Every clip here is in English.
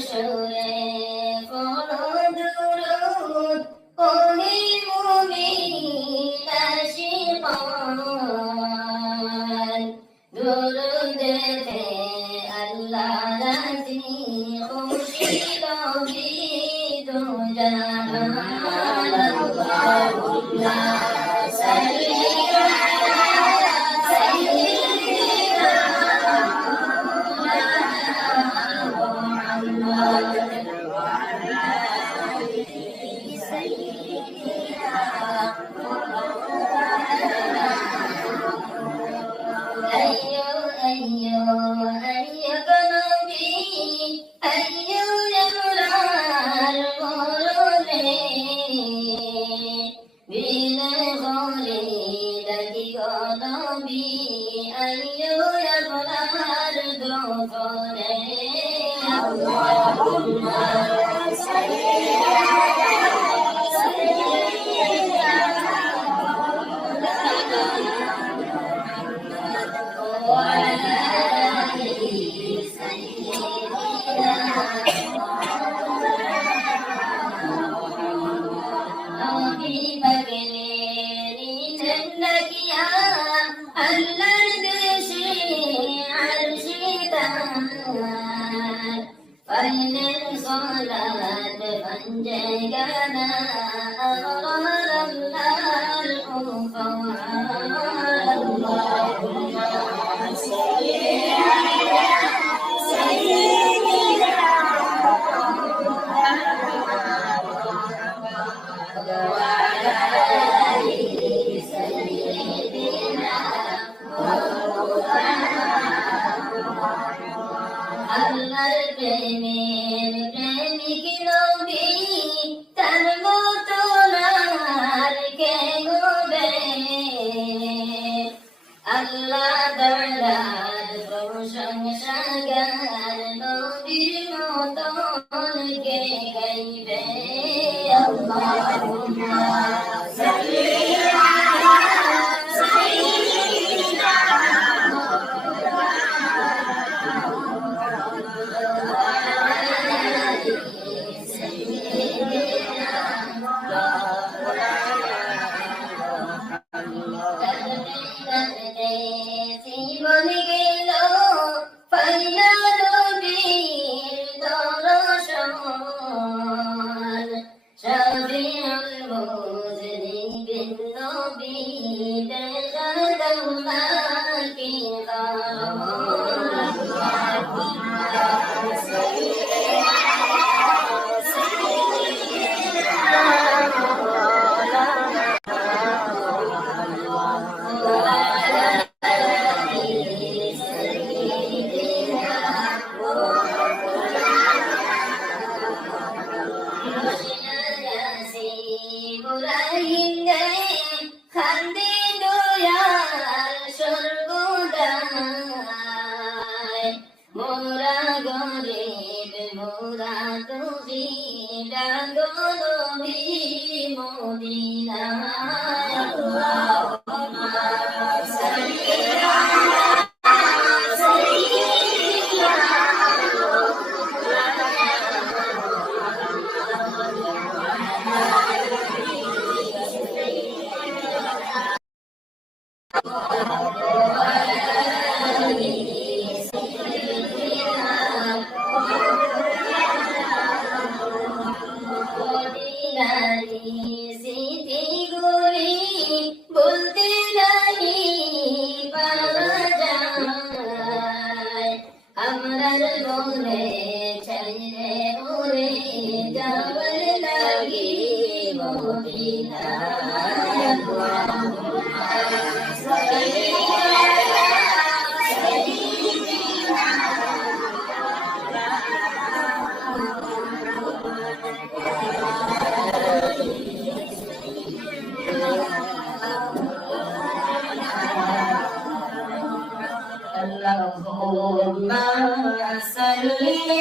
সুরে পড়ো দুরূদ ওহে মুমিন আশিকান দুরূদেতে আল্লাহ রাজি খুশি রবি দু জাহান আল্লাহুম্মা সাল্লি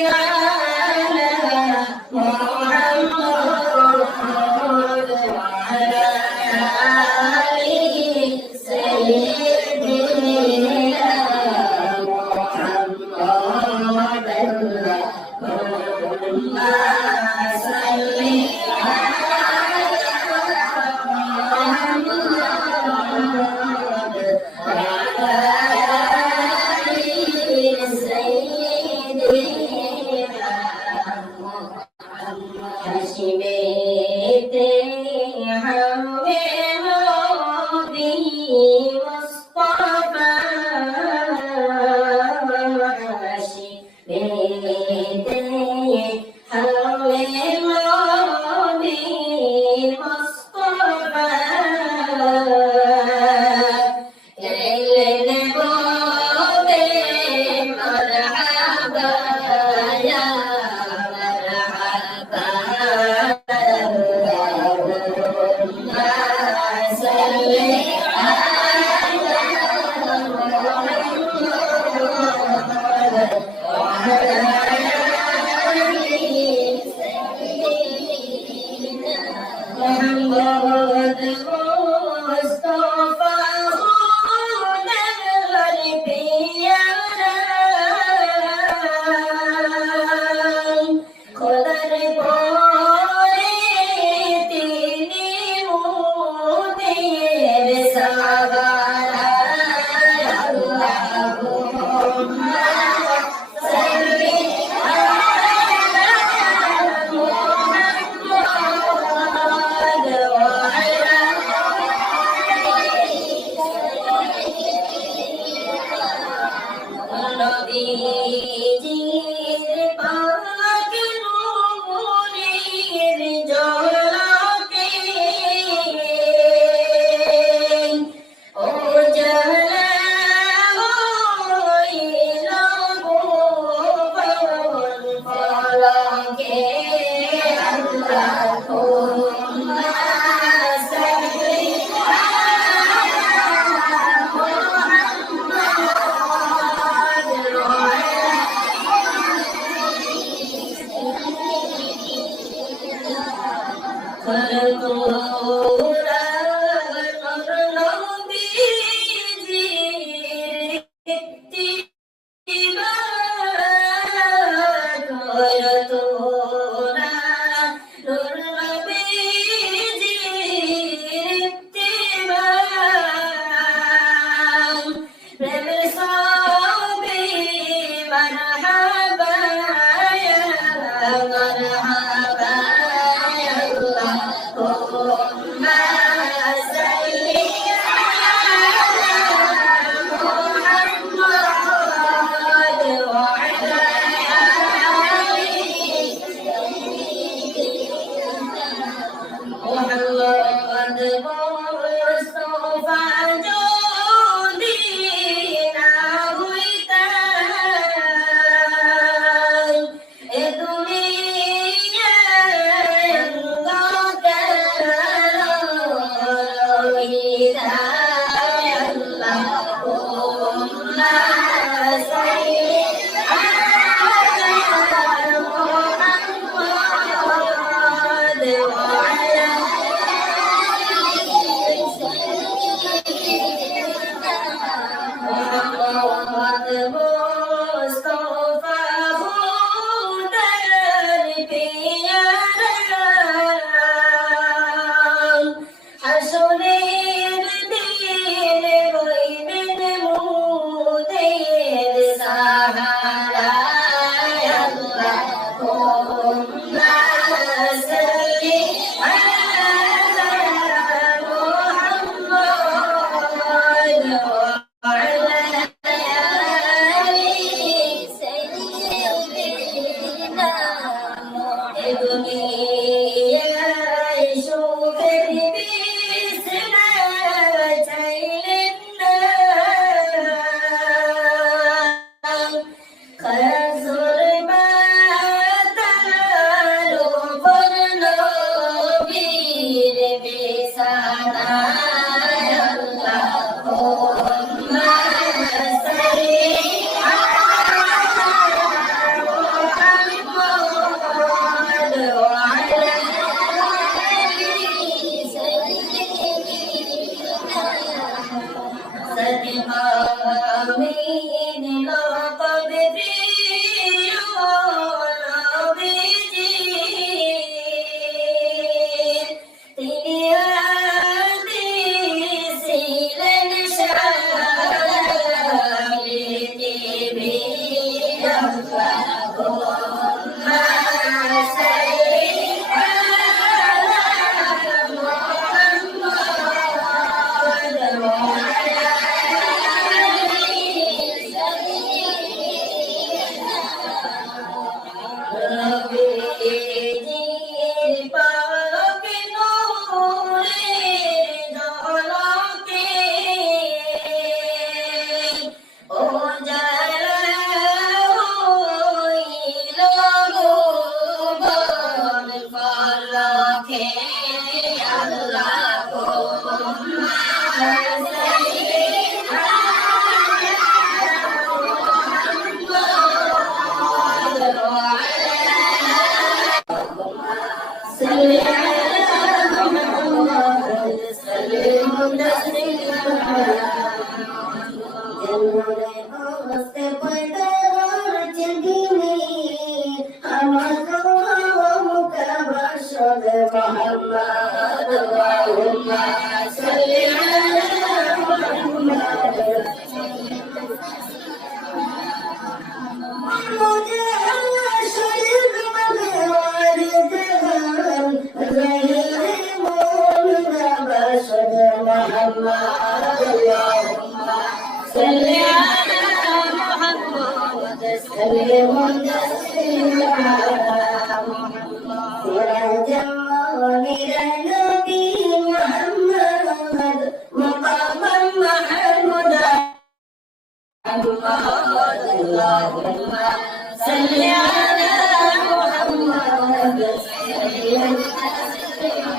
নবীজির পাক নূরের ঝলকে ও জালা হইল ভুবন ফলকে আল্লাহুম্মা সাল্লি سلم تسليما سراجا منيرا نبي محمد مقاما محمودا اللهم صل على محمد سلم تسليما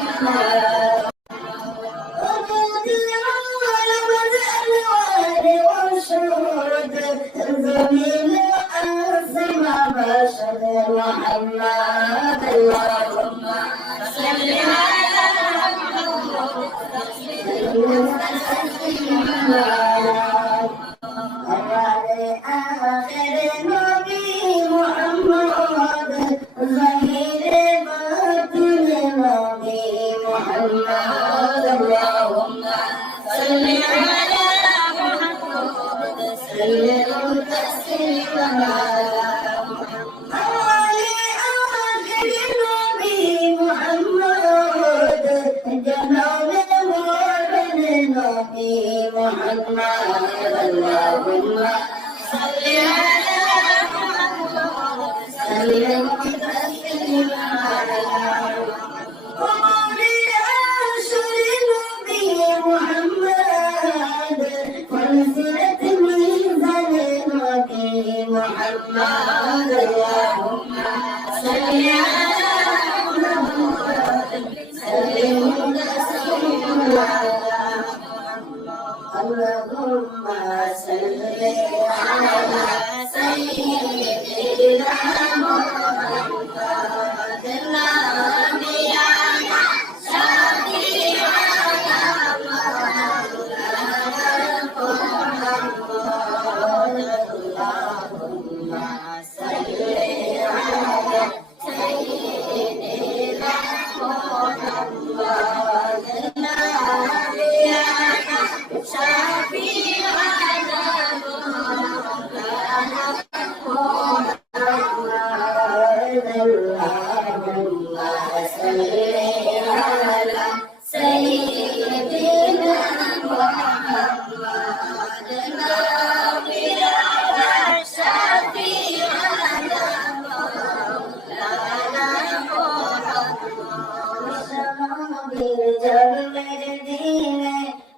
محمد اللهم صل على آخر نبي محمد ظهير باطن نبي محمد اللهم صل على محمد سلم تسليما محمد اللهم صل على محمد سلم تسليما ومولى عاشر نبي محمد ونزلت ميزان نبي محمد اللهم صل على محمد سلم تسليما اللهم صل على سيدنا محمد نبينا شفيعنا مولانا محمد اللهم صل على سيدنا محمد نبينا شفيعنا مولانا محمد اللهم صل على سيدنا محمد نبينا شفيعنا مولانا محمد جنة دين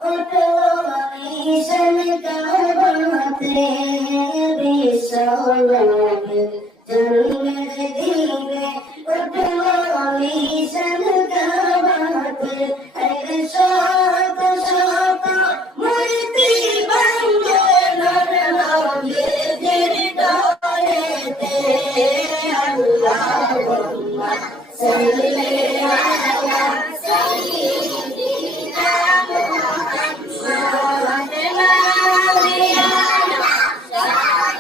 وتواليشن كربته بشولك جنة دين وتواليشن كربته أي شاط شاط مرتي بندر نبي جردايته اللهم صل على سيدنا محمد نبينا شفيعنا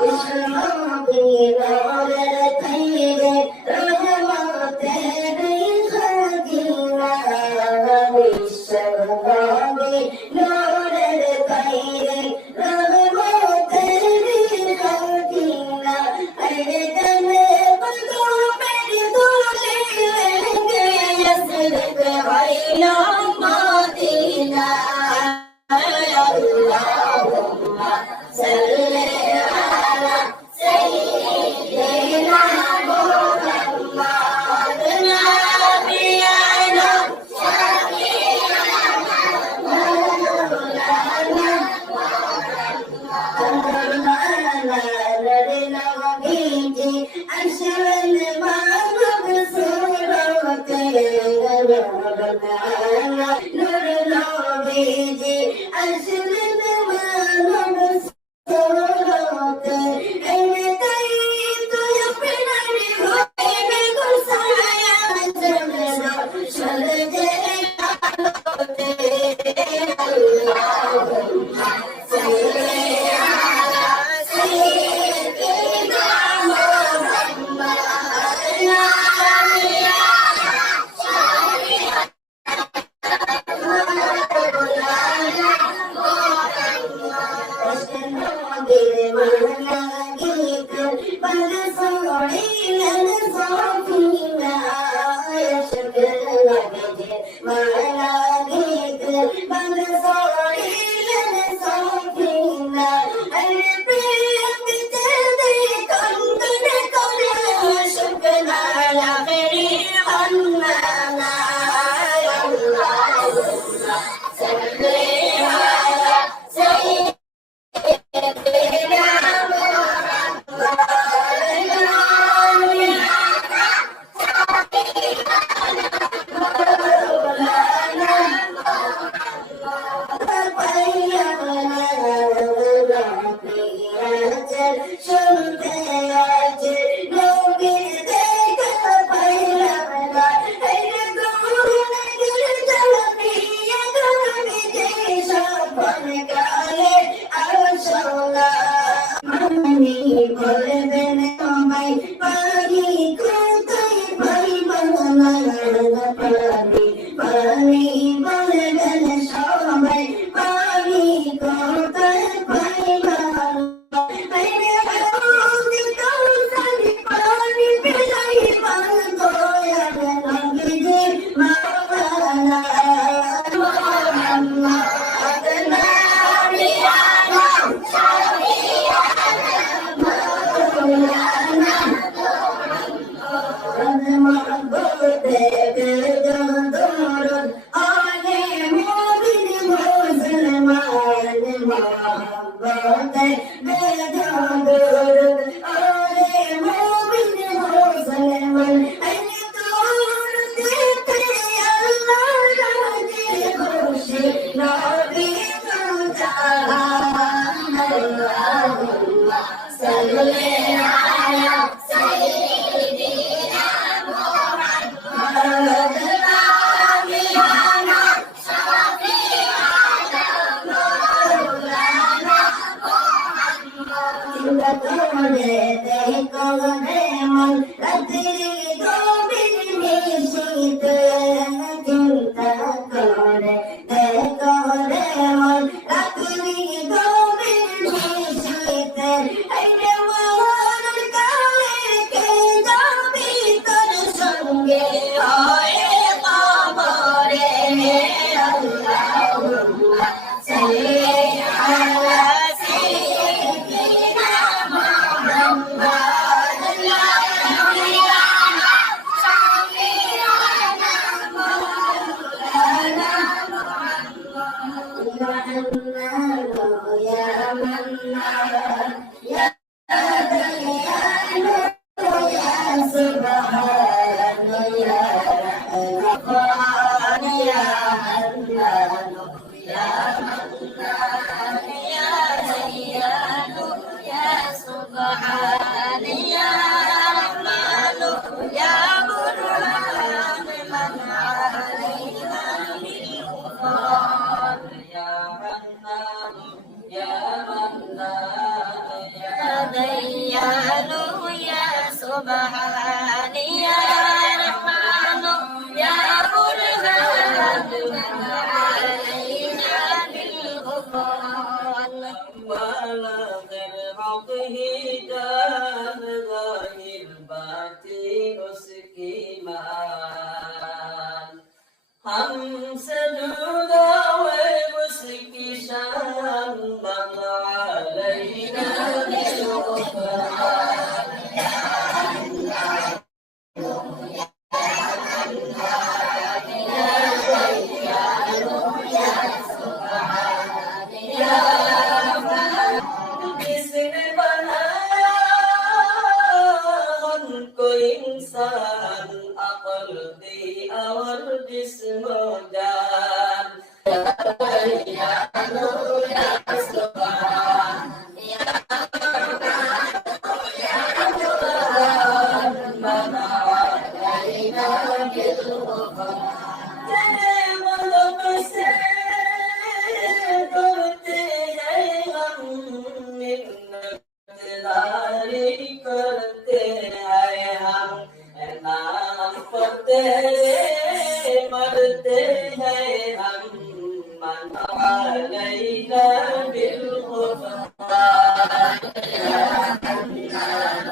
اشرقي نور الخير رحمة بخدينا بالشباب نور الخير رحمة بخدينا أيدنا قلوب بدولك يسرق عين ماضينا اللهم صل على سيدنا محمد نبينا شفيعنا مولانا মহব্বতে বেঁধো দরুদ ওরে মুমিন মুসলমান আইনে তোর দিতে আল্লাহ রাজি খুশি নবী মুজাহান আল্লাহুম্মা সাল্লি আলা সাইয়্যিদিনা মুহাম্মদ নাবিয়ানা শাফিআনা মাওলানা চিন্তা করে দেখো রে মন রাত্রি গভীর নিশীথে চিন্তা করে দেখো রে মন রাত্রি গভীর নিশীথে আইরে মন কালে কে যাবি তোর সঙ্গে হয়ে কবরে আল্লাহুম্মা সাল্লি আলা সাইয়্যিদিনা মুহাম্মদ নাবিয়ানা শাফিআনা মাওলানা মুহাম্মদ ইয়া মান্নান ইয়া দাইয়ান ইয়া সুবহান ইয়া রহমান ইয়া হান্নান ইয়া মান্নান ইয়া দাইয়ান ইয়া সুবহান ইয়া রহমান ইয়া বুরহান মান আলাইনা বিল কুরআন ইয়া হান্নান ইয়া মান্নান ইয়া দাইয়ান ইয়া সুবহান ইয়া রহমান ইয়া বুরহান মান আলাইনা বিল কুরআন بلغ الحق هداه ظاهر باطن उसकी मान हमसे जुदा है उसकी शान मन अलैना बिलकुरान जिसने बनाया उनको इंसान अकल दी और जिस्म जान या नूर या सुभान या मना अलैना बिलकुरान तेरे मदद से करते हैं हम मिन्नतदारी करते हैं हम नाम पढ़ते मरते हैं हम मन अलैना बिलकुरान या हन्नान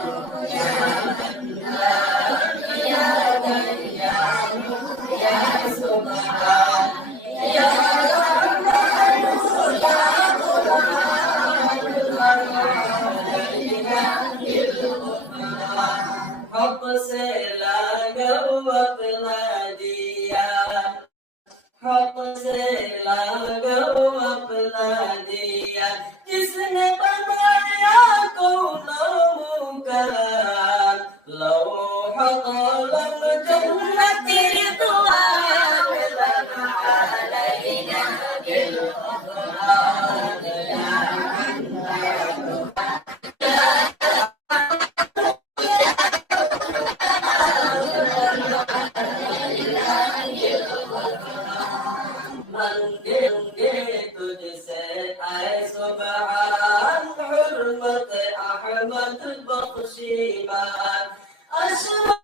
या हन्नान या दय्यान या सुब्हान या रहमान या बुरहान मन अलैना बिलकुरान हक से लगाओ अपना दिया हक से लगाओ अपना दिया जिसने बनाया कौनो मुकरान लौह कलम जन्नत रिदवान लना अलैना बिलकुरान या हन्नान मंगे तुझसे आए सुबहान हुर्मत अहमद बख्शीबान अशरफ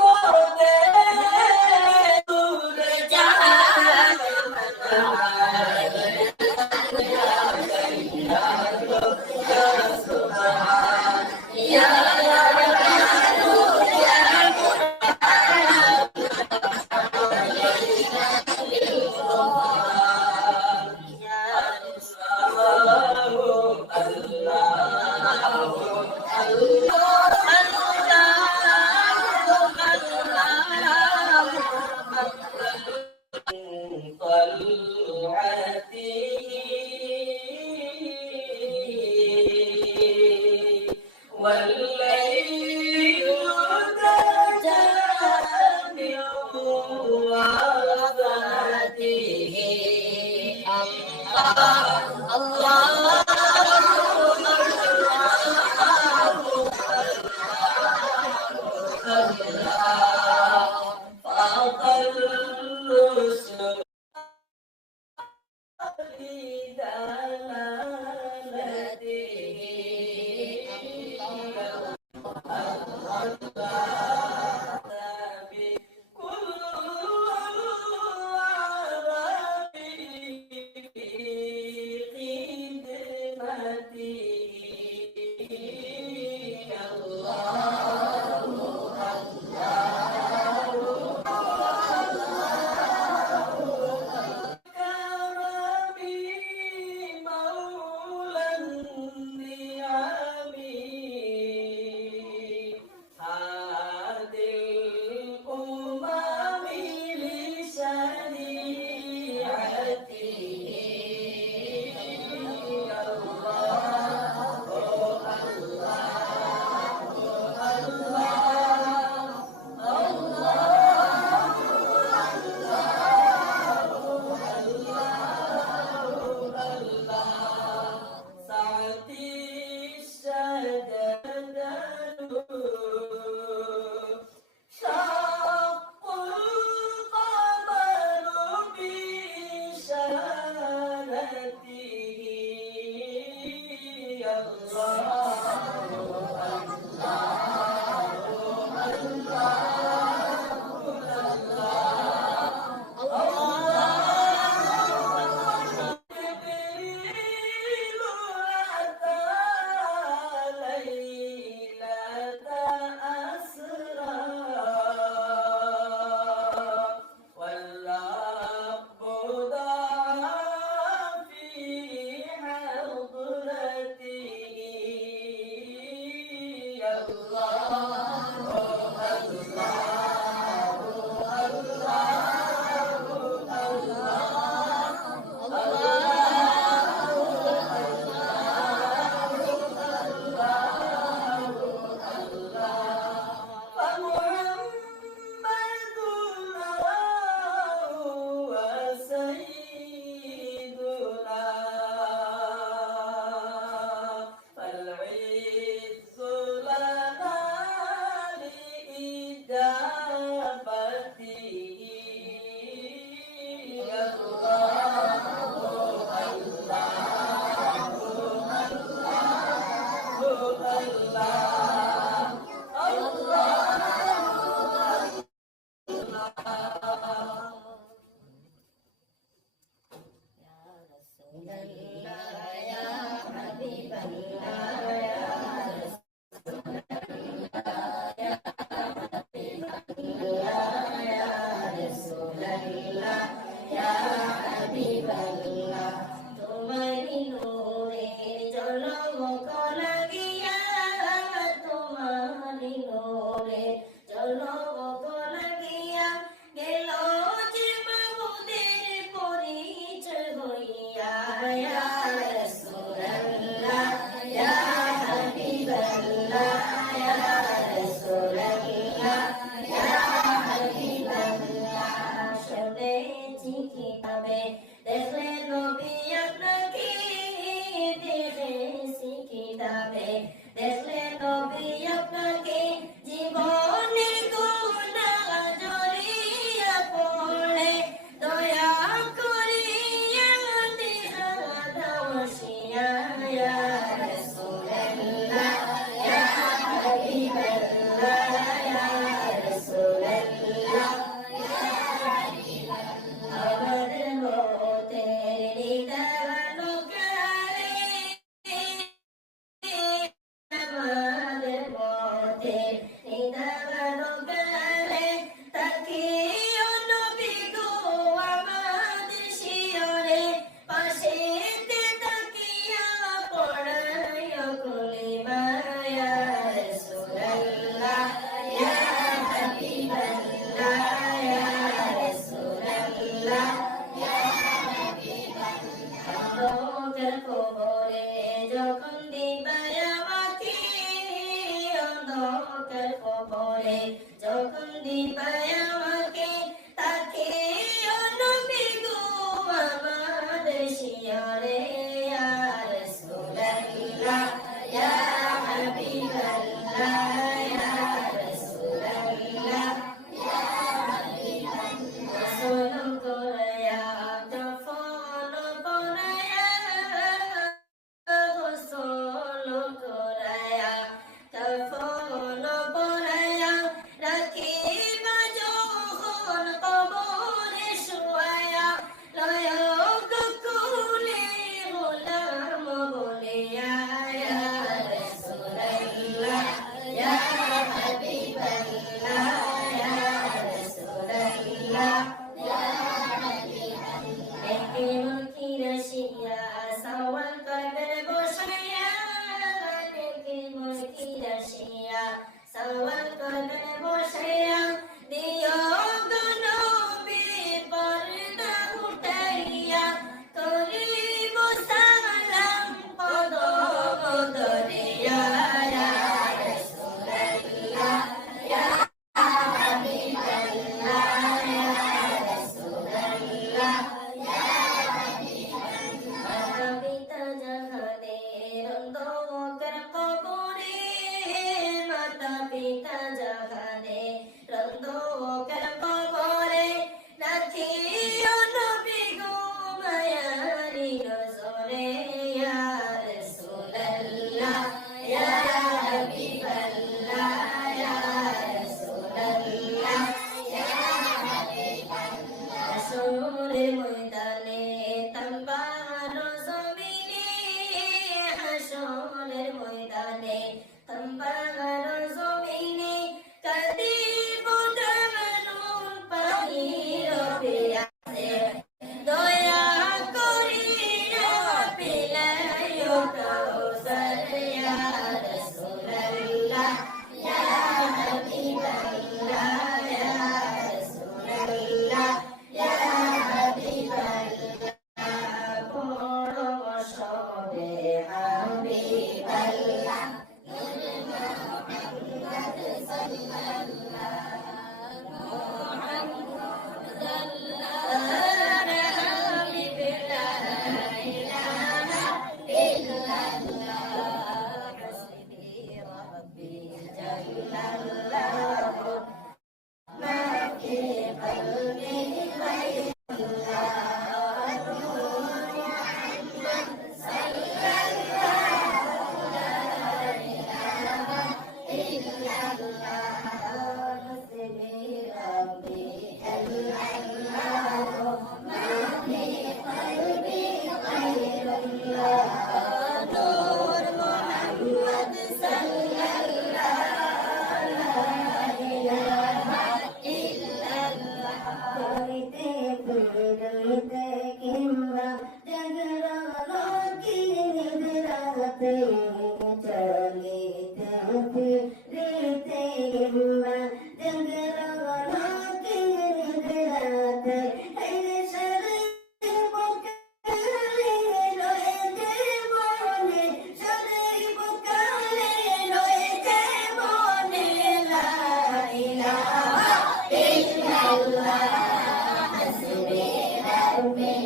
को दे दूर जहान या सुबहान या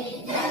Thank you.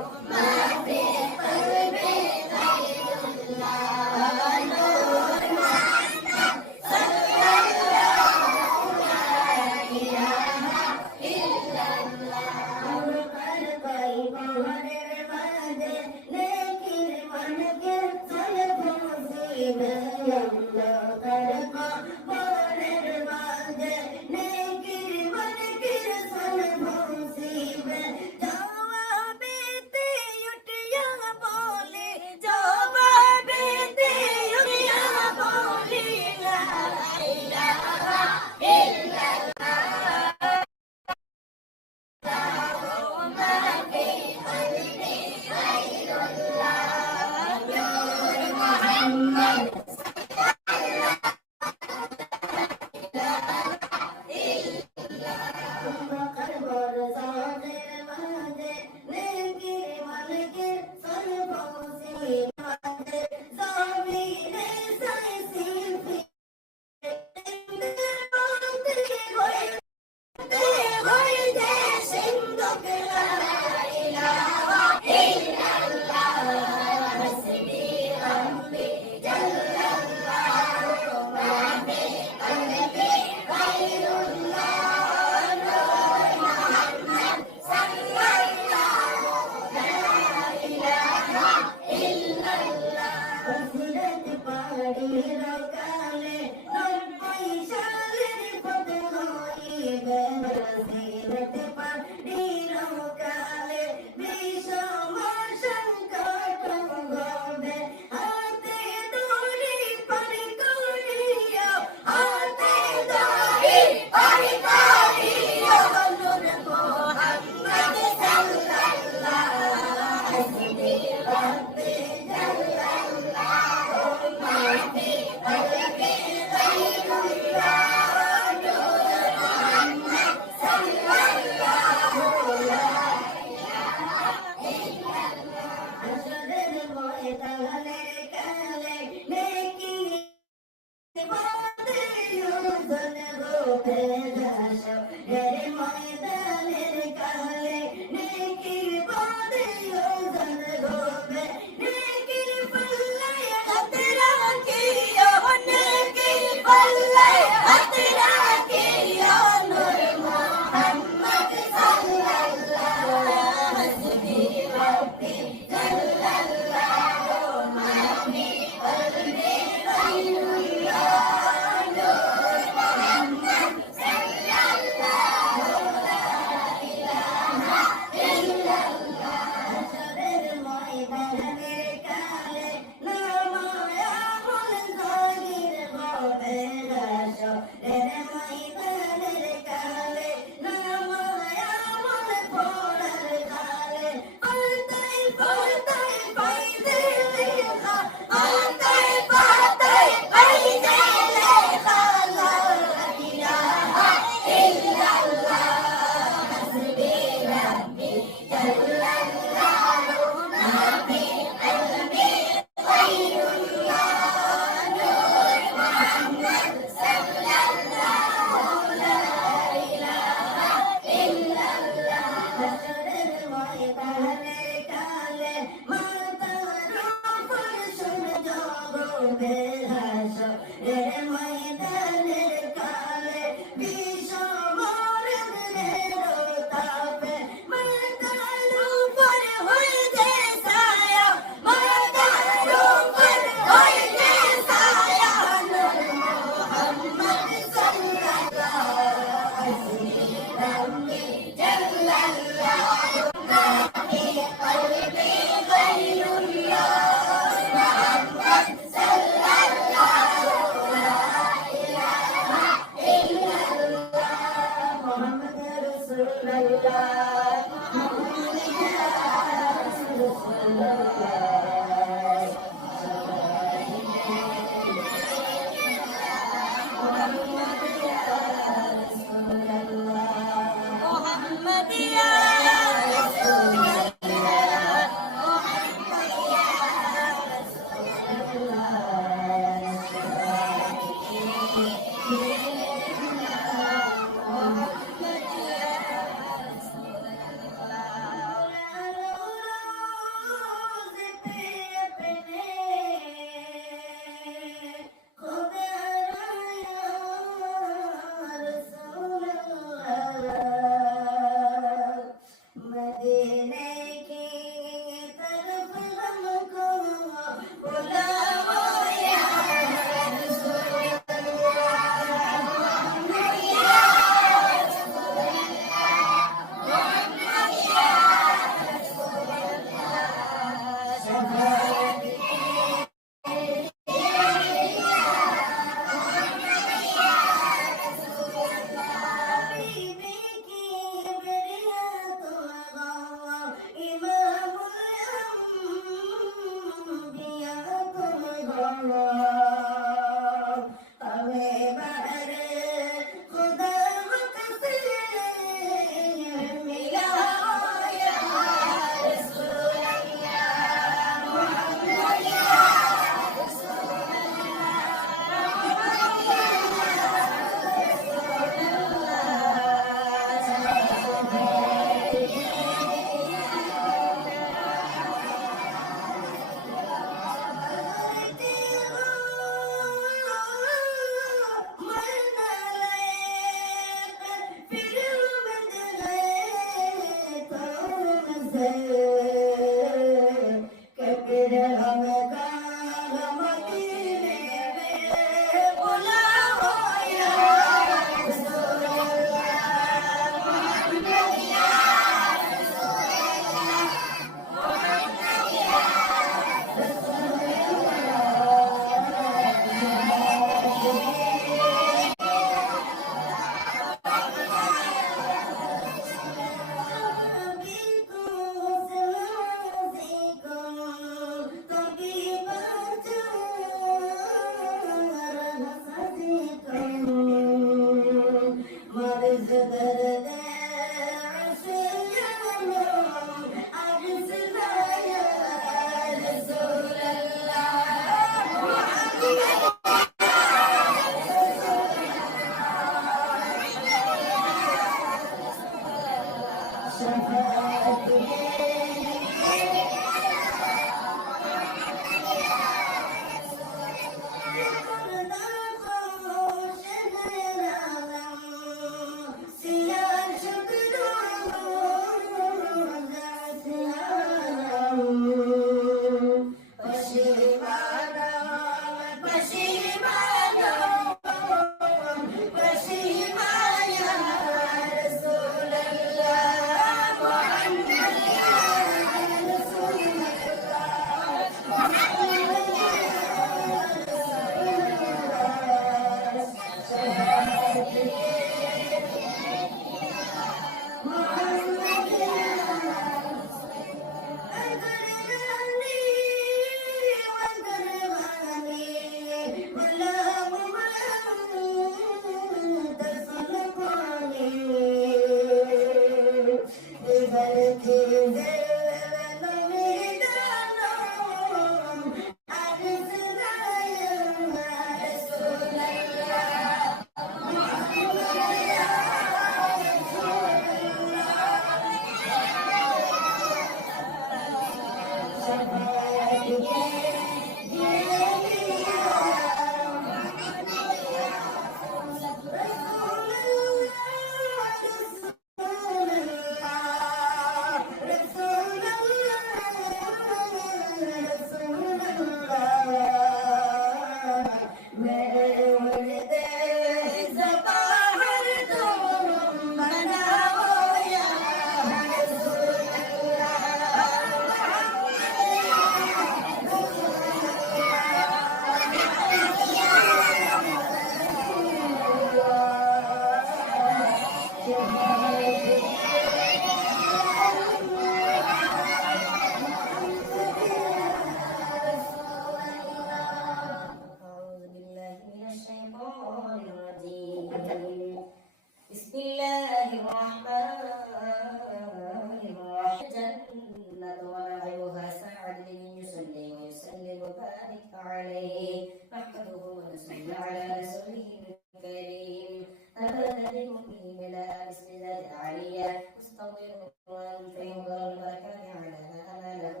القرآن الكريم والبركات على ما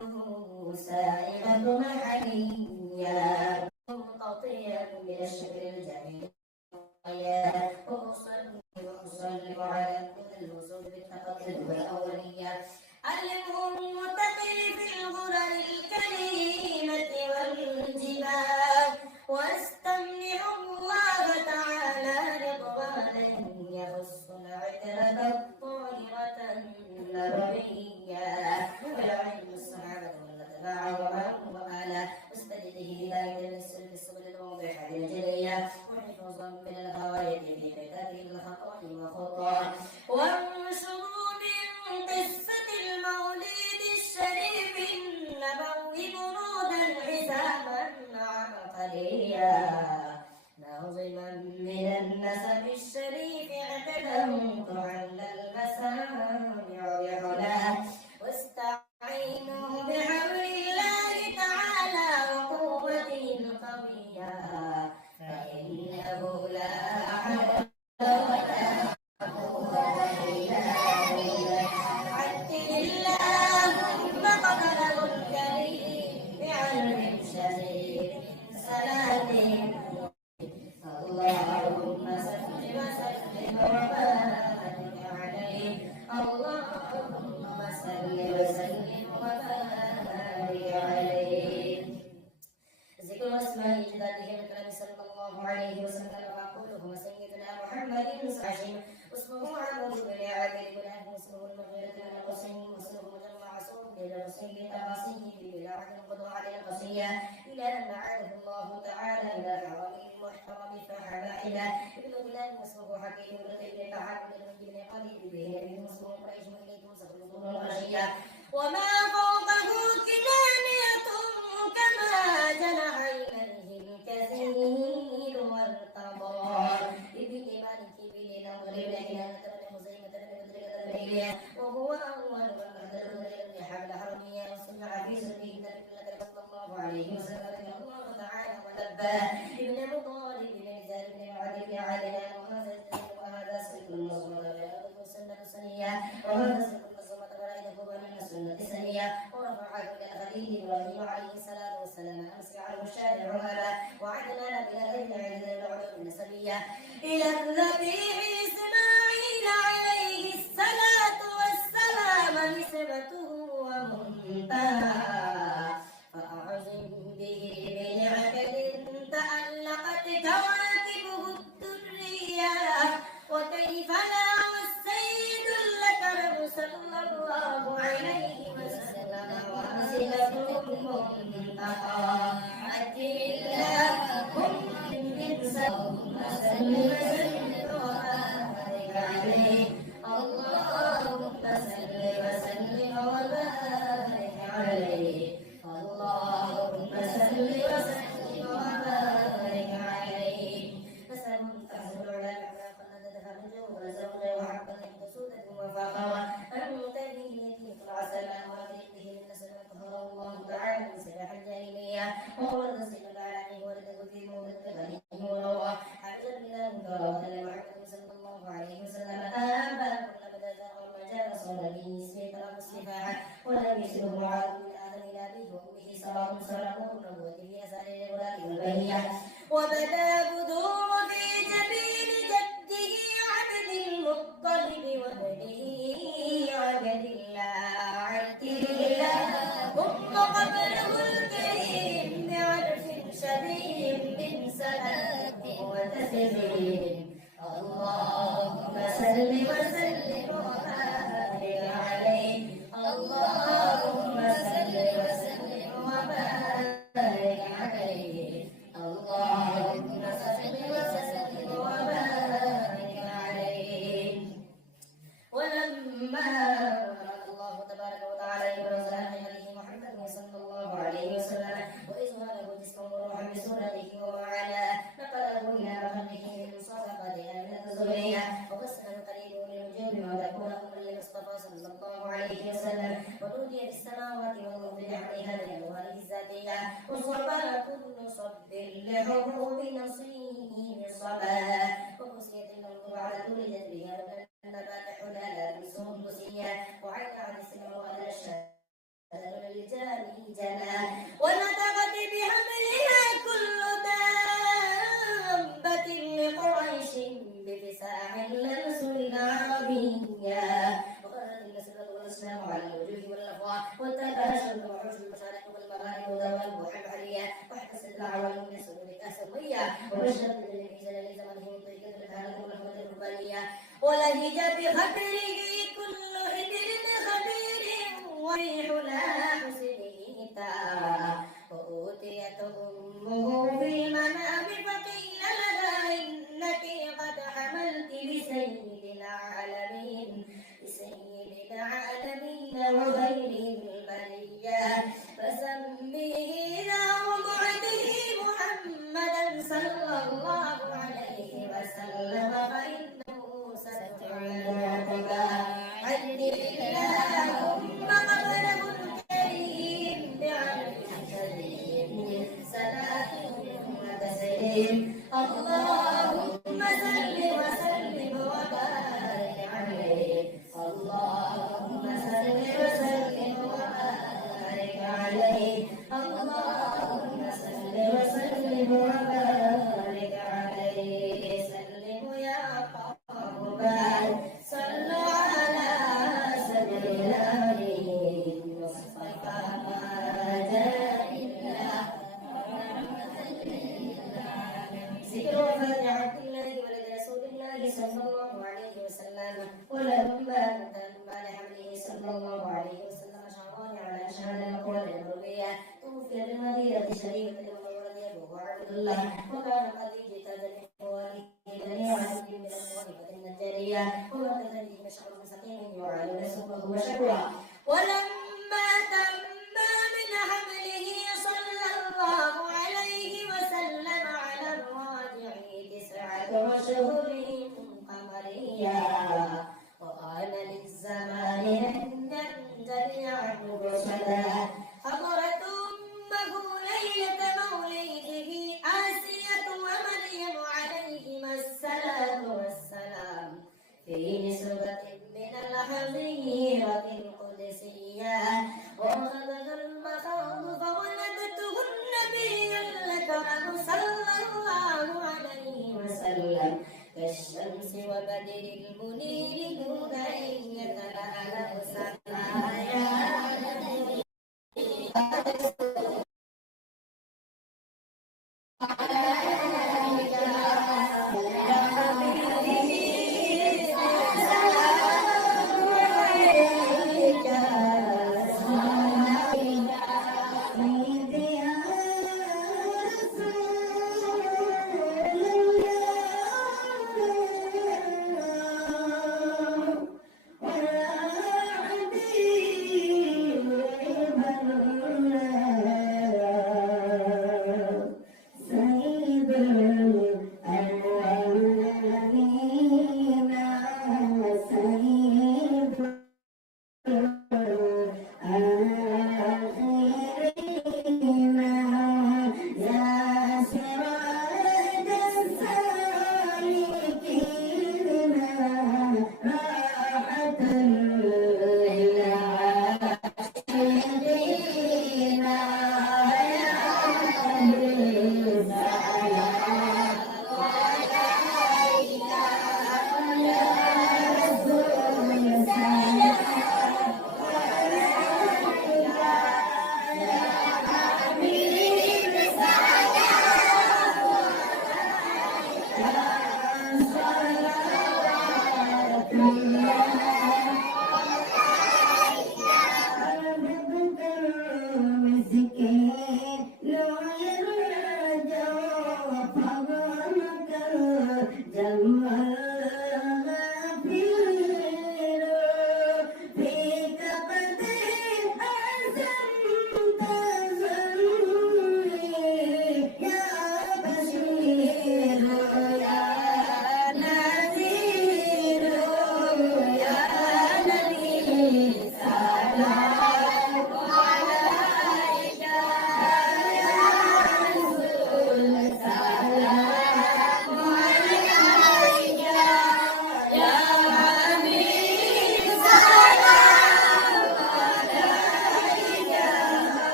أمانه سائغة محليا متطيا من الشكر الجميل وأصلي على كل الوصول بالتقدم والأولية المنتقل في الغرر الكريمة والجبال واستمنع الله تعالى رضوانا يخص العترة الطاهرة النبوية والعلم الصحابة والأتباع ومن وآله واستجده هداية للسلك السبل الواضحة الجلية وحفظا من الغواية في كتابه الخطأ وخطأ وانشروا من قصة المولد الشريف النبوي برودا حسابا عقليا ناظما من النسب الشريف اعتدمت على المسامع بعلا واستعينوا بحول الله تعالى وقوته القوية فإنه لا حول ولا قوة إلا بالله عدل اللهم قدره الكريم بعلم شريف سلام اللهم صل وسلم وبارك عليه اللهم صل وسلم وبارك عليه ذكر اسماء جداته من كلام صلى الله عليه وسلم وقوله سيدنا محمد عشيم اسمه عبد بن عبد بن اسمه المغيرة بن القصيم واسمه مجمع صوت للرسول تقاسيه بالعهد القدوة على القصية إلى أن عاده الله تعالى إلى حرمه المحترم فحبائله ابن بلال واسمه حكيم بن ابن تعالى بن ابن قليل به ابن اسمه قريش إليه سقط القشية وما فوقه كنانية كما جنح إليه الكثير والقضاء ابن مالك بن نضر بن كنانة بن خزيمة بن بدر وهو أول من أهدر بن حبل حرمية وصنع في سبيل صلى الله عليه وسلم الله تعالى ولبى ابن أبو طالب بن نزار بن معد بن عدنان وهذا سلك المصمد والسنة السنية وهذا سلك المصمد ورائده بين السنة السنية ورفعه إلى الخليل إبراهيم عليه الصلاة والسلام أسرع الشارع هذا وعدنا بلا غير عدد العلوم النسبية إلى الذبيح إسماعيل عليه الصلاة والسلام نسبته ومنتهى فأعظم به بنعكد تألقت كواكبه الدرية وكيف لا والسيد الأكرم صلى الله عليه وسلم وأمثلته منتهى عجل اللهم من اللهم صل وسلم وبارك عليه اللهم صل وسلم وبارك عليه اللهم صل وسلم وبارك عليه فسلم تحصل على معنى قد تفرجه ورزقنا وحقا بسودة وفخرا أن تبيه العسل وأكرمه النسل وطهره الله تعالى من سلاح الجاهلية وهو الرسول عليه ولده في مولد غنيه وروى حمزة بن الله محمد صلى الله عليه وسلم آبا كل مدى وما جاء صلى به سيطرة السفاحة ولم يسره معاذ من آدم إلى أبيه وأمه سلام سلام النبوة في أسائر الغلال والبهية وبدا بدور في جبين جده عبد المطلب وابنه عبد الله عبد الله ثم قبله الكريم بعرف شديد من سلام وتسليم اللهم صل وسلم وبارك عليه اللهم صل وسلم وبارك عليه اللهم صل وسلم وبارك عليه ولما أراد الله تبارك وتعالى إبراز عليه محمد صلى الله عليه وسلم وإظهاره جسما وروحا بسنته ومعناه نقله إلى مخلقه من صدقة آمنة الزبرية وقسم قريب للنجوم وتكون أمر للمصطفى صلى الله عليه وسلم ونودي في السماوات والأرض بحقها لأنواره الذاتية وصبا كل صب لحبوب نصيب صبا وقسيت الأرض بعد كل جذبها النبات حلالا بسرعة وبشرت بالميزان لزمنه من طريقة الكهانة والرحمة الربانية ولهج بخبره كل هدر خبير وريحنا حسنيتا وأوتيت أمه في المنام فقيل لها إنك قد حملت بسيد العالمين وغير البرية فسميه ذا وضعته محمدا صلى الله عليه وسلم فإنه ستعلمك عندي اللهم قبله الكريم بعرف كريم صلاة وتسليم اللهم صل وسلم وبارك عليه اللهم صل وسلم وبارك عليه اللهم صل وسلم وبارك عليه سلم يا قربان صلوا على سبيل الأمين مصطفى ما جاء إلا ذكر وفاة عبد الله ولد رسول الله صلى الله عليه وسلم ولما بعد حمله صلى الله عليه وسلم شهران على شهر الأقوال النبوية توفي بالمدينة الشريفة المنورة أبوه عبد الله وكان قد اجتاز لإخوانه بني عبد من الطائفة النجارية ووقت به مشعر سقيم يعانون سوءه وشكواه ولما تم من حمله صلى الله عليه وسلم على الراجع 9 أشهر قمرية وقال للزاد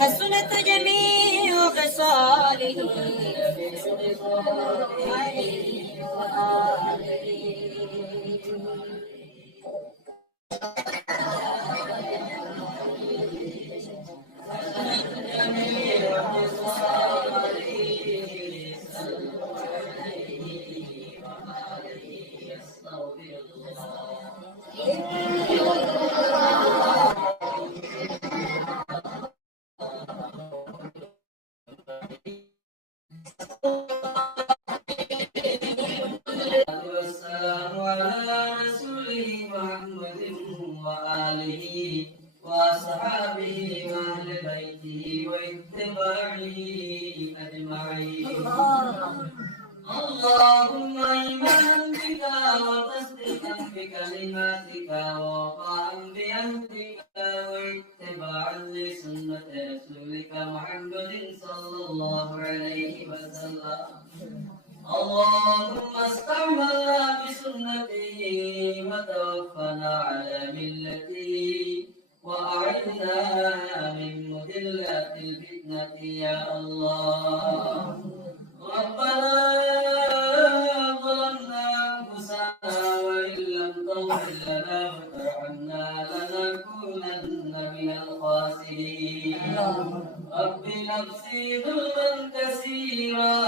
حسنت جميع خصاله عليه وآله. والسلام على رسوله محمد وآله وأصحابه وأهل بيته واتباعه أجمعين. اللهم إيمانا بك وتصديقا بكلماتك ووفاء بعهدك واتباعا لسنة رسولك محمد صلى الله عليه وسلم. اللهم استعملنا بسنة توفنا على ملته وأعذنا من مذلات الفتنة يا الله ربنا ظلمنا أنفسنا وإن لم تغفر لنا وترحمنا لنكونن من الخاسرين رب نفسي ظلما كثيرا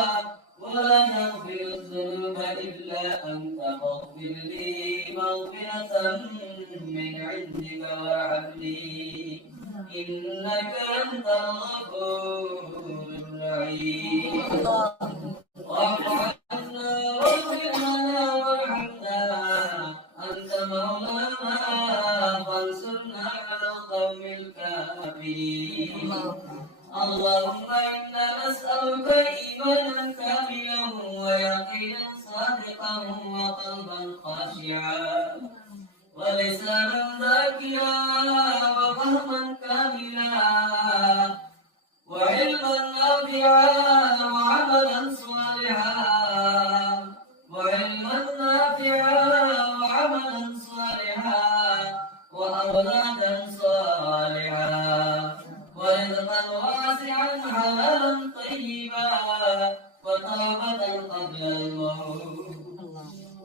ولا يغفر الذنوب إلا أنت فاغفر لي مغفرة من عندك وارحمني إنك أنت الغفور الرحيم واعف عنا واغفر لنا وارحمنا أنت مولانا فانصرنا على القوم الكافرين اللهم إنا نسألك إيمانا كاملا ويقينا صادقا وقلبا خاشعا ولسانا ذاكرا وفهما كاملا وعلما نافعا وعملا صالحا وعلما نافعا وعملا صالحا وأولادا صالحا ورزقا واسعا حلالا طيبا وتوبة قبل الموت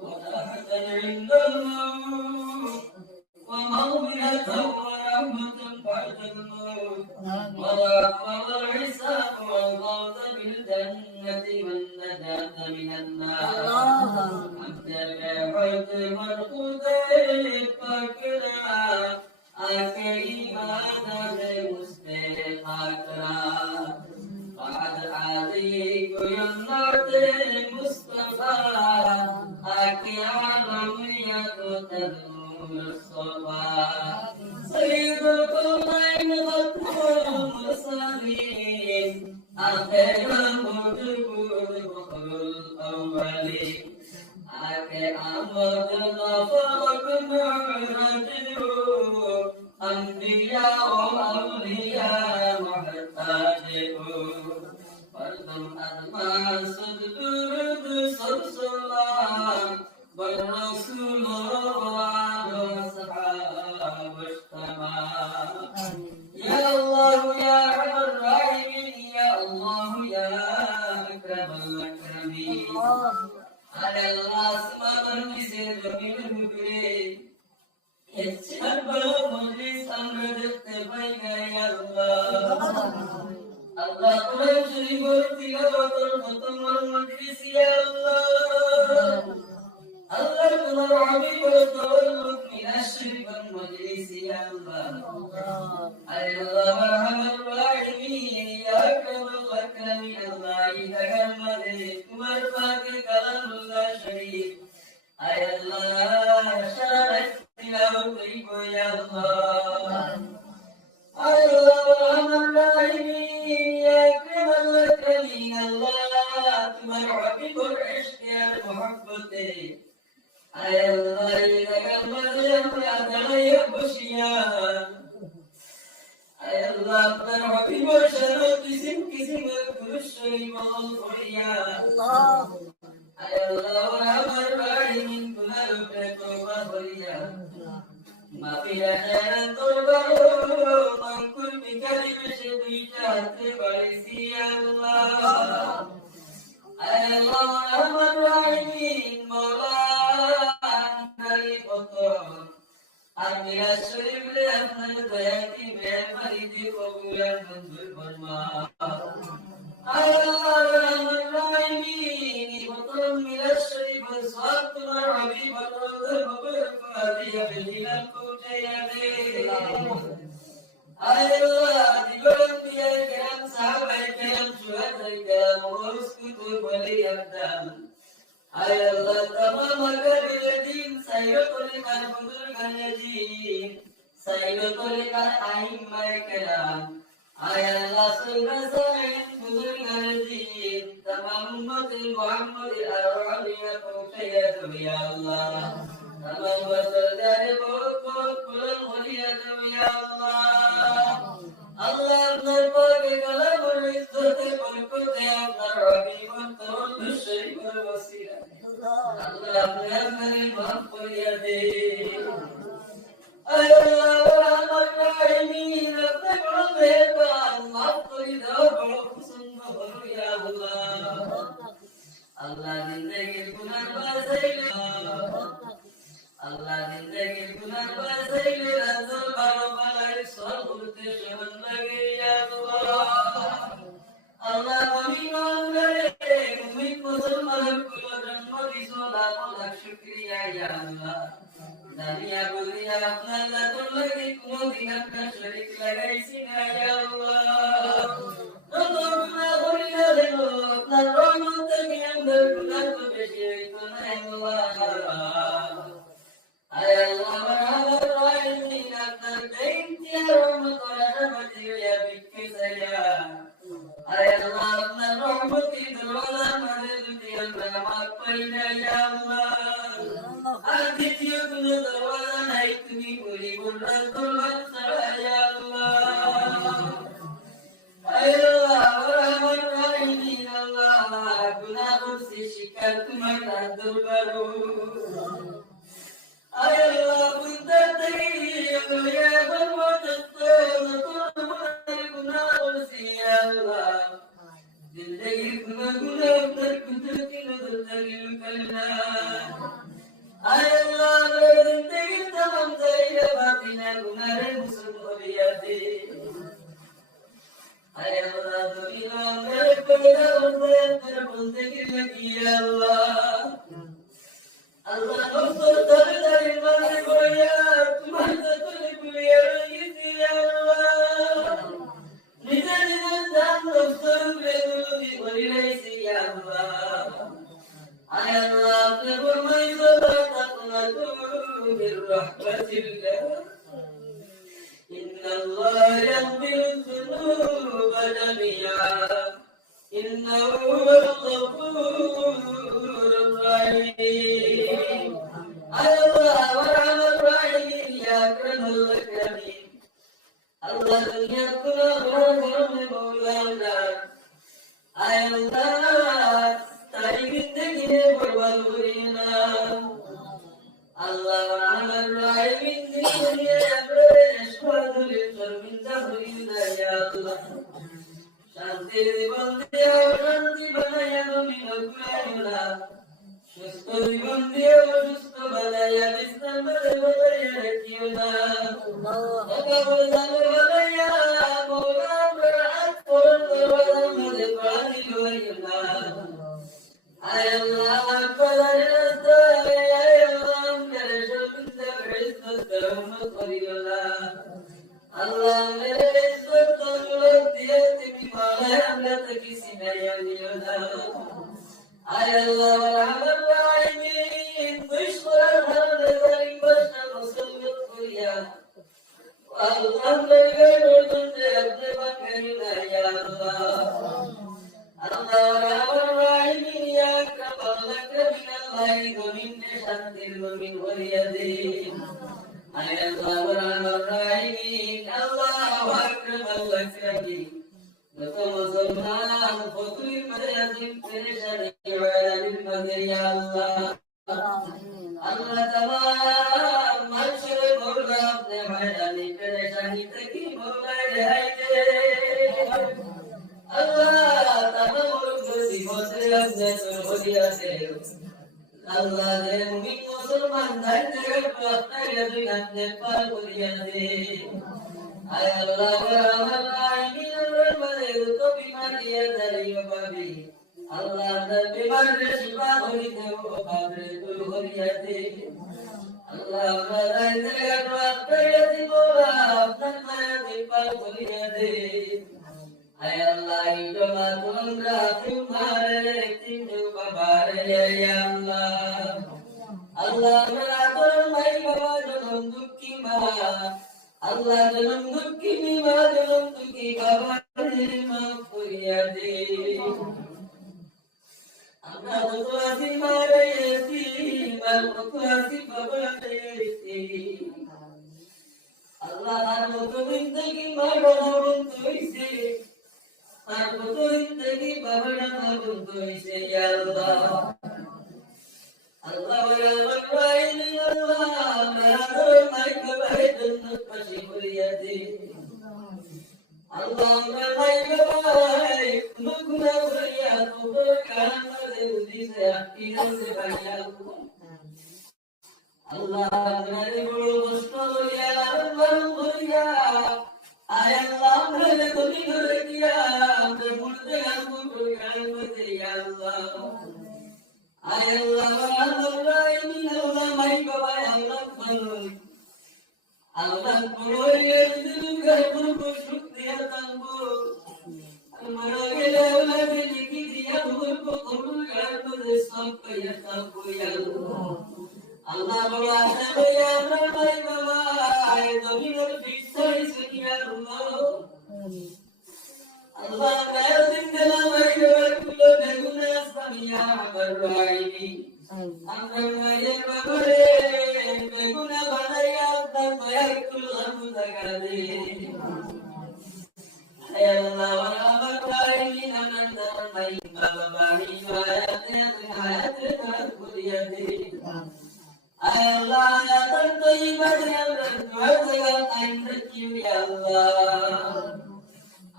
وراحة عند الموت ومغفرة ورحمة بعد الموت والعفو والحساب والفوز بالجنة والنجاة من النار عبدك عبد مرقود فكرا آکے عبادت مستحق را بعد علی کو یمنات مصطفیٰ آکے عالمیت تدور الصفا سید القرآن غفور المرسلین آخر مجبور بخر الأولين آکے آمد نفرق معرجو أنبياء وأولياء محتاجون فردم أدمى صدر صلصلان والرسول وعلى أصحاب اجتماع يا الله يا أرحم الراحمين يا الله يا أكرم الأكرمين على الراس ما مرمسي من البكرين يتشبه مجلس أمر دقبيك يا الله الله قرآن شريف والتلاوة والختم والمجلس يا الله الله قمر حبيب والتولد من الشرك والمجلس يا الله أي الله أرحم الراحمين يا أكرم الأكرمين الله تكمل مرفاك كلام الله شريف أي الله شرف تلاوتك يا الله أي الله أرحم الراحمين يا أكرم الأكرمين الله تمرحب بالعشق يا محبتي أي الله تكمل يا تغيب بشيان أي الله تمرحب بالشرط قسم الكرشي والفريان الله أي الله أرحم الراحمين تنالك وفريان ما في أجل تربه من كل كلمة شديدة برسي الله أي الله أرحم الراحمين مولانا الفطر أمير الشريف لأفضل بياتي بأفريد قبولا منذ الفرمان أي الله أرحم الراحمين فطر من الشريف الصلاة والحبيب الروض المبارك بالهلال أي الله دبرم بيا الكرام صحابة الكرام شهداء الكرام ورس كتب ولي أقدام أي الله تمام كبير الدين سيطلق الفضل اليتيم سيطلق الأئمة الكرام أي الله سلم سعيد فضل الدين تمام أمة محمد الأرحم يا الله تمام وسلدان بوكوك كلهم وليدهم يا الله الله نرفعك كلام العزة والقدر يا الرحيم والتولد الشريف والوسيلة الله يغفر المغفر يديه Allah zindagi gunar basaile razul baro balai sorgurte shaman lage ya Allah Allah amin amre umid musalman kulo janmo disola kolak shukriya ya Allah daniya buriya apna latul lagi kuno din apna sharik lagaisi na ya Allah Noto guna buriya deno apna rahmat ki andar gunar ko beshi to na Allah Allah berhamd rahim after being tiar rahmat ya bikki saya Allah apna rahmat ki darwaza madad diyan rahmat paina ya Allah aditya kuno darwaza nahi tumi boli bulran tulwan sara ya Allah Allah berhamd rahim Allah gunah se shikar tumhara dur karo Allah buntatagi ya barwattan turmar gunah se Allah zindagi gunah dar kudrat nazar tagil kalna Allah zindagi tamam zaira batina gunah muslim oriyati Allah dunia mere peda unde bundagi lagi Allah Allah nafsur dari mane goya tumhara tuli kuliya yiti Allah niza dan nafsur beduli goyisi ya Allah ay Allah tabur mai salatatu birrahmatillah inna Allah yaghfiru dhunuba jami'a innahu huwal ghafurur rahim Allah warhamur rahim ya akramul akramin Allah dunia kuna rahmat maulana Allah tari zindagi ne barwal burina Allah warhamur rahim dunia abre ashwadul sharminda burina ya Allah Shanti Divandiya Shanti Banaya Domino Gurayana Shusto Divandiya Shusto Banaya Vistan Banaya Rekiona Yakabul Zalur Banaya Mola Berat Pol Terwalam Madhepani Gurayana Ayallah Padarasta Ayallah Meresha Binda Krishna Karama Koriola Allah mere izzat tangulat diyati bimala hamlat kisi nayaliyona ay Allah warhamar rahimin dushman hamdarin bashna musallat kuriya Allah mere nurtunde abde bakarina ya Allah Allah warhamar rahimin ya akram akramin Allah gominne shantir gomin wariyadin ay Allah warhamar rahimin Allah akram al-akramin Nato Musalman Fotri Madhyatim Perishani Wa'alim Madhya Ya Allah Allah tamam Manshur Mawla Apne Hayani Perishani Taki Mawla Rehaite Allah tamam Urgursi Mawla Apne Surhodiya Se Allah de Mumin Musalman Dhanjagat Prakta Yadinat Nepal Kuriya Se ay Allah warhamar rahimin rahmane to bimariya dariyo babi Allah da bimar shifa hori deo babre tul horiyate Allah madan jagat waqta yati mola apnan maya dipal horiyate ay Allah idoma tunga tumhare tinju babare ya Allah Allah meratur mai baba janam dukki ma Allah janam dukki ma janam dukki babare maghfiriyate Amra mutwasi marayati mal mutwasi babarayati Allah har mutu zindagi mabana buntu ise har mutu zindagi babana buntu ise ya Allah Allah warhamar rahimin Allah meratur mai baba janam pashimuriyate Allah mai baba nukuna buriya to karam de udise akiran se baya আল্লাহ আপনারে বড় কষ্ট করিয়া লালন পালন করিয়া আয় আল্লাহ আপনারে তুমি করে দিয়া আমরা মুর্দে গাছবো গান করতে আল্লাহ আয় আল্লাহ আল্লাহ ইমিন আল্লাহ মাই বাবা আল্লাহ পালন আল্লাহ বড়ইয়ে দিলু গায় বড় সুখ দিয়া তাম্বো মারা গেলে আল্লাহ লিখি দিয়া বলবো কবুল গায় করে সব কইয়া তাম্বো আল্লাহ আল্লাহ বড় আশা কইয়া আমরা মাই বাবা আয় জমিনের বিছাই সুনিয়া আল্লাহ আল্লাহ গায় দিন দেলা মাই বাবা কুলো বেগুনা সামিয়া আবার রাইনি আমরা মায়ের বাবারে বেগুনা বানাইয়া আপনার দয়ার কুল হামু জাগারে আয় আল্লাহ আমার রাইনি আনন্দ মাই বাবা বাড়ি মায়াতে হায়াতে কার করিয়া দে আয় আল্লাহ আতন তৈবা দে আমরা দোয়া জাগাল আইন্দা কি আল্লাহ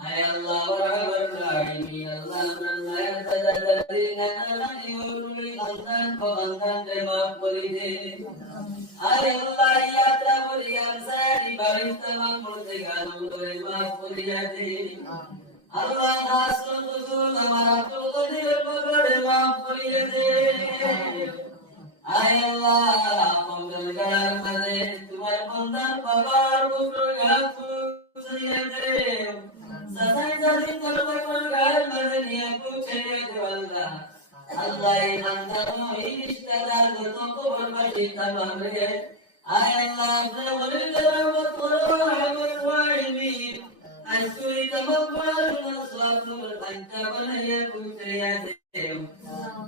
আয় আল্লাহ আমার রাইনি আল্লাহ আমরা তাদাদিনা নানি উরুলি আল্লাহ ভগবান রে মাফ করি দে আয় আল্লাহ ইয়াত্রা করিয়া সারি বাড়ি তামাম মুর্দে গান করে মাফ করিয়া দে আল্লাহ নাসরুল হুজুর আমার আব্দুল কাদের বগড়ে মাফ করিয়া দে আয় আল্লাহ মঙ্গল গার মাঝে তোমার বন্দার বাবার বুকর গাছ ফুসিয়া দে সদাই জাদি করবার গার মাঝে নিয়ে পুছে দে আল্লাহ আল্লাহ এই খানদানো এই রিশতেদার যত কবর বাসি তামাম রে আয় আল্লাহ আপনি বলে রহমত করো আমার ওয়াইমিন আজকুই তামাম বারুন সালাতুল তানকা বানাইয়া পুছে দে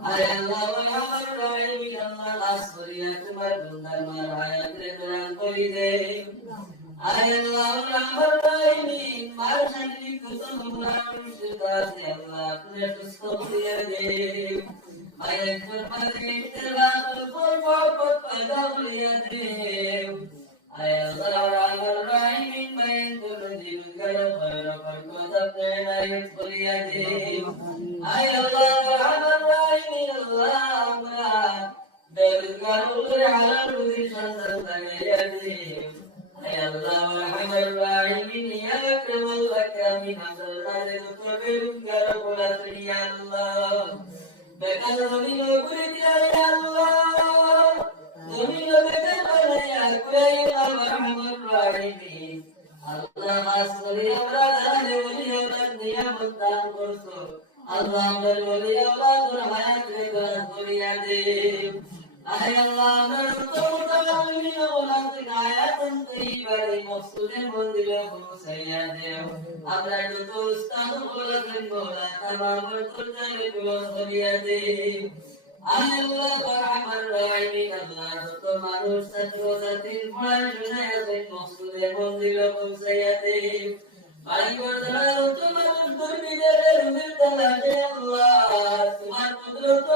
আয় আল্লাহ আমার ওয়াইমিন আল্লাহ লাস করিয়া তোমার বন্দার মার হায়াত রে দান করি দে আয় আল্লাহ আমার ওয়াইমিন মার শান্তি কুসুম মুরাদ আল্লাহ আপনি সুস্থ করিয়া দে আয় ফরমানে তেলাওয়াত পড়ব পয়দা করিয়া দে আয় আল্লাহ আমার রাহিম বাইন তোর দিল গয় খয়র বরকত আপনি নাইত করিয়া দে আয় আল্লাহ আমার রাহিম আল্লাহ আমরা বেরুগারুল হালাল রুজি সন্তান লাগাইয়া দে আয় আল্লাহ আমার রাহিম ইয়া আকরামাল আকরামিন আল্লাহ যত বেরুগার বলা ইয়া আল্লাহ বেকার জমিন করে দিয়া আল্লাহ জমিন বেকার বানাইয়া কুরাই আমার রাহিমি আল্লাহ আসরে আমরা জানে বলি আল্লাহ নিয়ামত দান করছো আল্লাহ আমরা বলি আল্লাহ তোর হায়াত রে দান করিয়া দে আয় আল্লাহ আমরা তো মুতাকাল্লিমিন ওলা তিন আয়াতুন তৈবারি মকসুদে মন্দিরে পৌঁছাইয়া দেও আমরা যত উস্তাদ বলেছেন মোলা তামাম তোর জানে গুলো করিয়া দে আয় আল্লাহ আমার রাহিমিন আল্লাহ যত মানুষ ছাত্র ছাত্রীর পড়াশোনা আছেন মকসুদে মন্দিরে পৌঁছাইয়া দে বাড়ি করতলা যত মানুষ দুর্বিদের রুমের তলাতে আল্লাহ তোমার কুদরত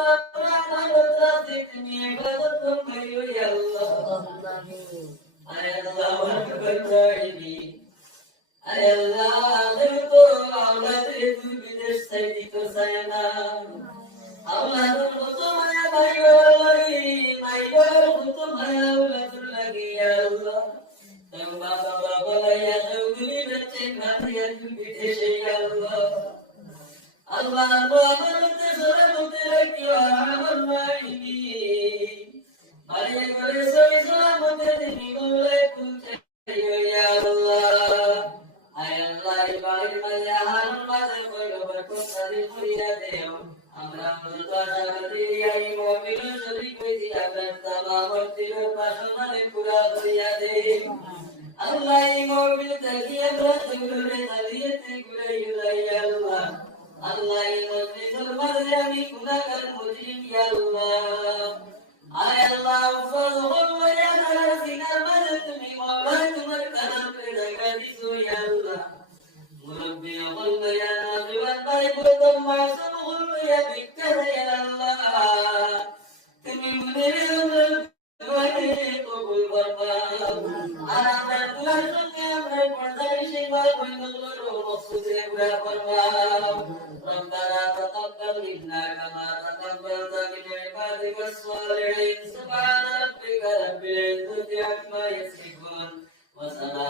আমার রাতে তুমি ইবাদত করিও আল্লাহ আয় আল্লাহ আকবার রাহিমিন আয় আল্লাহ তো আওলাদে দুর্বিদের সাইদি তো সায়না আওলাদ কত মায়া ভাই ভাই কত মায়া আওলাদ লাগি আল্লাহ তওবা বাবা বলাইয়া চৌধুরী বেচে মারিয়া বিদেশে আল্লাহ আল্লাহ আমারতে সরমতে রাখিও আমার রাহিমিন মারিয়া করে সই সালামতে দিনি বলে পৌঁছাইও ইয়া আল্লাহ আয় আল্লাহ বাড়ির মাঝে হারুন মাঝে কইলো বরকত সাদি করিয়া দেও আমরা মুতাশাবাদি এই মুমিন শরীক হইছি আপনার তামাবতির পাশমানে পুরা করিয়া দে আল্লাহ এই মুমিন তাকিয়া রাসূলের তালিয়াতে ঘুরাইয়া আল্লাহ আল্লাহ এই মজলিসের মাঝে আমি গুনাহগার মুজরিম ইয়া আল্লাহ আয় আল্লাহ ফজল ওয়া নাসিনার মাঝে তুমি মাওলা তোমার কালাম কে জায়গা দিছো ইয়া আল্লাহ মুরব্বি আল্লাহ ইয়া নবী ওয়া তাইবুতুম মাসুম ইয়া বিকর ইয়া আল্লাহ তুমি মুনের দোয়াকে কবুল করবা আর আমরা দুয়ার সঙ্গে আমরা পর্দার সেবা কইনগুলোর মকসুদে পুরা করবা রব্বানা তাকাব্বাল মিন্না কামা তাকাব্বালতা মিন ইবাদাতিনা عبادك الصالحين سبحان ربك رب العزة عما يصفون وسلام